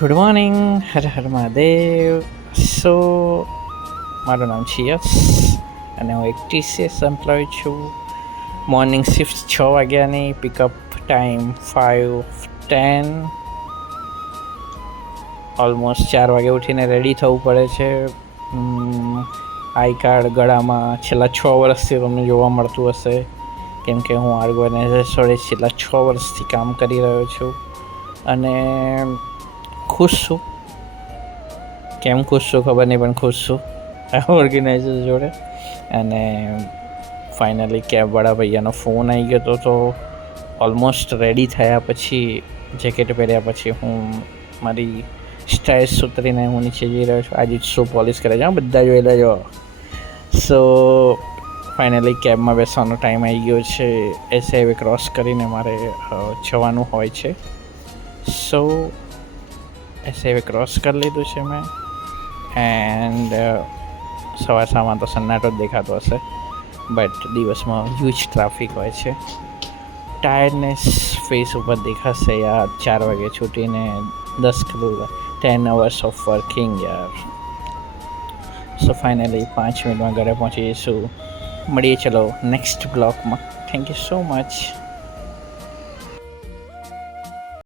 Good morning, Har Har Mahadev. સો મારું નામ છે યશ અને હું એક TCS એમ્પ્લોય છું. મોર્નિંગ શિફ્ટ 6 વાગ્યાની, પિકઅપ ટાઈમ 5:10. ઓલમોસ્ટ 4 વાગે ઉઠીને રેડી થવું પડે છે. આઈ કાર્ડ ગળામાં છેલ્લા 6 વર્ષથી તમને જોવા મળતું હશે, કેમ કે હું ઓર્ગેનાઇઝર છેલ્લા 6 વર્ષથી કામ કરી રહ્યો છું અને ખુશ છું. કેમ ખુશ છું ખબર નહીં, પણ ખુશ છું આ ઓર્ગેનાઇઝર જોડે. અને ફાઇનલી કેબવાળા ભૈયાનો ફોન આવી ગયો તો ઓલમોસ્ટ રેડી થયા પછી, જેકેટ પહેર્યા પછી હું મારી સ્ટાઇલ સુતરીને હું નીચે જઈ રહ્યો છું. આજે શું પોલિશ કરે છે બધા જોઈ લેજો. સો ફાઇનલી કેબમાં બેસવાનો ટાઈમ આવી ગયો છે. એસ હાઈવે ક્રોસ કરીને મારે જવાનું હોય છે. સો એસ હાઈવે ક્રોસ કરી લીધું છે મેં. એન્ડ સવારમાં તો સન્નાટો જ દેખાતો હશે, બટ દિવસમાં હ્યુજ ટ્રાફિક હોય છે. ટાયર્ડનેસ ફેસ ઉપર દેખાશે યાર. 4 વાગે છૂટીને 10 hours ઓફ વર્કિંગ યાર. સો ફાઇનલી 5 મિનિટમાં ઘરે પહોંચી જઈશું. મળીએ ચલો નેક્સ્ટ બ્લોગમાં. Thank you so much.